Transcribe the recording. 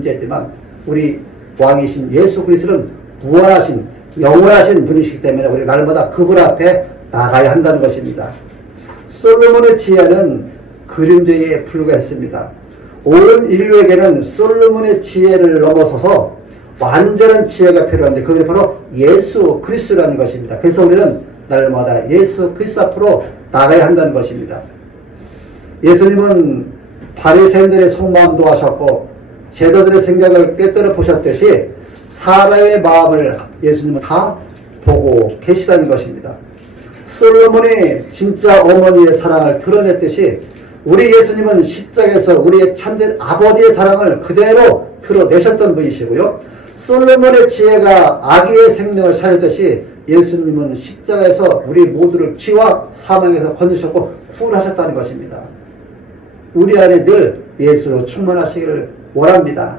문제지만 우리 왕이신 예수 그리스도는 부활하신 영원하신 분이시기 때문에 우리 날마다 그분 앞에 나가야 한다는 것입니다. 솔로몬의 지혜는 그림자에 불과했습니다. 온 인류에게는 솔로몬의 지혜를 넘어서서 완전한 지혜가 필요한데 그게 바로 예수 그리스도라는 것입니다. 그래서 우리는 날마다 예수 그리스도 앞으로 나가야 한다는 것입니다. 예수님은 바리새인들의 속마음도 하셨고 제자들의 생각을 꿰뚫어 보셨듯이 사람의 마음을 예수님은 다 보고 계시다는 것입니다. 솔로몬이 진짜 어머니의 사랑을 드러냈듯이 우리 예수님은 십자가에서 우리의 참된 아버지의 사랑을 그대로 드러내셨던 분이시고요. 솔로몬의 지혜가 아기의 생명을 살렸듯이 예수님은 십자가에서 우리 모두를 피와 사망에서 건지셨고 구원하셨다는 것입니다. 우리 안에 늘 예수로 충만하시기를 원합니다.